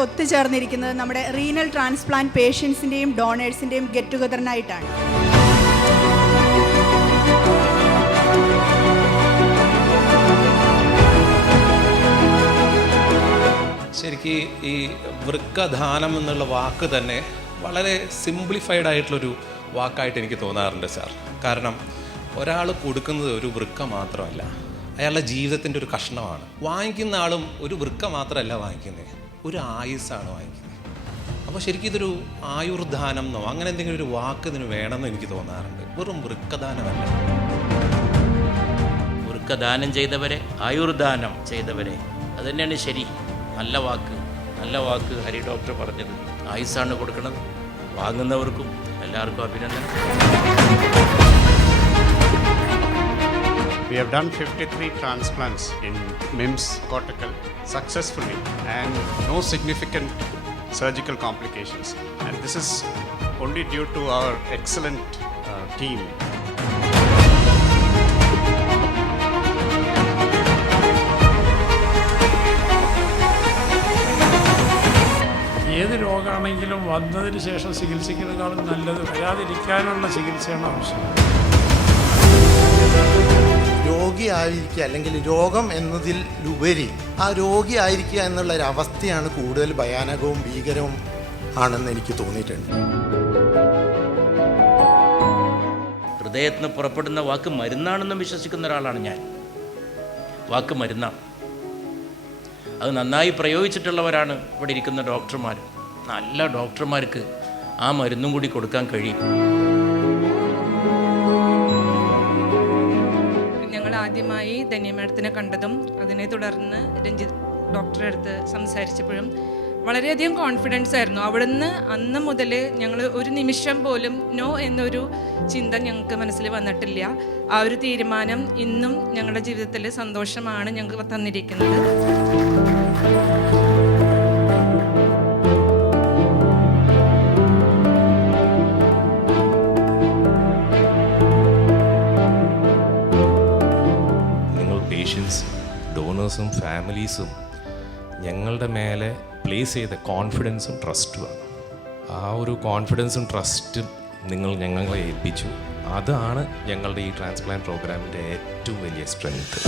ഒത്തുചേർന്നിരിക്കുന്നത് നമ്മുടെ renal transplant പേഷ്യൻസിന്റെയും ഡോണേഴ്സിന്റെയും ഗെറ്റ് ടുഗദറിനായിട്ടാണ് ശരിക്ക് ഈ വൃക്കദാനം എന്നുള്ള വാക്ക് തന്നെ വളരെ സിംപ്ലിഫൈഡ് ആയിട്ടുള്ളൊരു വാക്കായിട്ട് എനിക്ക് തോന്നാറുണ്ട് സാർ കാരണം ഒരാൾ കൊടുക്കുന്നത് ഒരു വൃക്ക മാത്രമല്ല അയാളുടെ ജീവിതത്തിന്റെ ഒരു കഷ്ണമാണ്. വാങ്ങിക്കുന്ന ആളും ഒരു വൃക്ക മാത്രമല്ല വാങ്ങിക്കുന്നത് ഒരു ആയുസ്സാണ് വാങ്ങിക്കുന്നത് അപ്പോൾ ശരിക്കും ഇതൊരു ആയുർദാനം എന്നോ അങ്ങനെ എന്തെങ്കിലും ഒരു വാക്ക് ഇതിന് വേണമെന്ന് എനിക്ക് തോന്നാറുണ്ട്. വെറും വൃക്കദാനമല്ല. വൃക്കദാനം ചെയ്തവരെ ആയുർദാനം ചെയ്തവരെ അത് തന്നെയാണ് ശരി. നല്ല വാക്ക് നല്ല വാക്ക് ഹരി ഡോക്ടർ പറഞ്ഞത്. ആയുസ്സാണ് കൊടുക്കുന്നത് വാങ്ങുന്നവർക്കും എല്ലാവർക്കും അഭിനന്ദനം. We have done 53 transplants in MIMS cortical successfully and no significant surgical complications. And this is only due to our excellent uh, team. ഏത് രോഗമാണെങ്കിലും വന്നതിന് ശേഷം ചികിത്സിക്കുന്നതിനേക്കാളും നല്ലത് വരാതിരിക്കാനുള്ള ചികിത്സയാണ് ആവശ്യം രോഗിയായിരിക്കുക അല്ലെങ്കിൽ രോഗം എന്നതിൽ ഉപരി ആ രോഗിയായിരിക്കുക എന്നുള്ള ഒരു അവസ്ഥയാണ് കൂടുതൽ ഭയാനകവും ഭീകരവും ആണെന്ന് എനിക്ക് തോന്നിയിട്ടുണ്ട്. ഹൃദയത്തിന് പുറപ്പെടുന്ന വാക്ക് മരുന്നാണെന്നും വിശ്വസിക്കുന്ന ഒരാളാണ് ഞാൻ. വാക്ക് മരുന്നാണ് അത് നന്നായി പ്രയോഗിച്ചിട്ടുള്ളവരാണ് ഇവിടെ ഇരിക്കുന്ന ഡോക്ടർമാർ നല്ല ഡോക്ടർമാർക്ക് ആ മരുന്നും കൂടി കൊടുക്കാൻ കഴിയും. ധന്യ മാഡത്തിനെ കണ്ടതും അതിനെ തുടർന്ന് രഞ്ജിത്ത് ഡോക്ടറെ അടുത്ത് സംസാരിച്ചപ്പോഴും വളരെയധികം കോൺഫിഡൻസ് ആയിരുന്നു. അവിടുന്ന് അന്ന് മുതൽ ഞങ്ങൾ ഒരു നിമിഷം പോലും നോ എന്നൊരു ചിന്ത ഞങ്ങൾക്ക് മനസ്സിൽ വന്നിട്ടില്ല. ആ ഒരു തീരുമാനം ഇന്നും ഞങ്ങളുടെ ജീവിതത്തിൽ സന്തോഷമാണ് ഞങ്ങൾക്ക് തന്നിരിക്കുന്നത്. ഫിനാൻഷ്യൻസ് ഡോണേഴ്സും ഫാമിലീസും ഞങ്ങളുടെ മേലെ പ്ലേസ് ചെയ്ത കോൺഫിഡൻസും ട്രസ്റ്റുമാണ് ആ ഒരു കോൺഫിഡൻസും ട്രസ്റ്റും നിങ്ങൾ ഞങ്ങളെ ഏൽപ്പിച്ചു. അതാണ് ഞങ്ങളുടെ ഈ ട്രാൻസ്പ്ലാന്റ് പ്രോഗ്രാമിന്റെ ഏറ്റവും വലിയ സ്ട്രെങ്ത്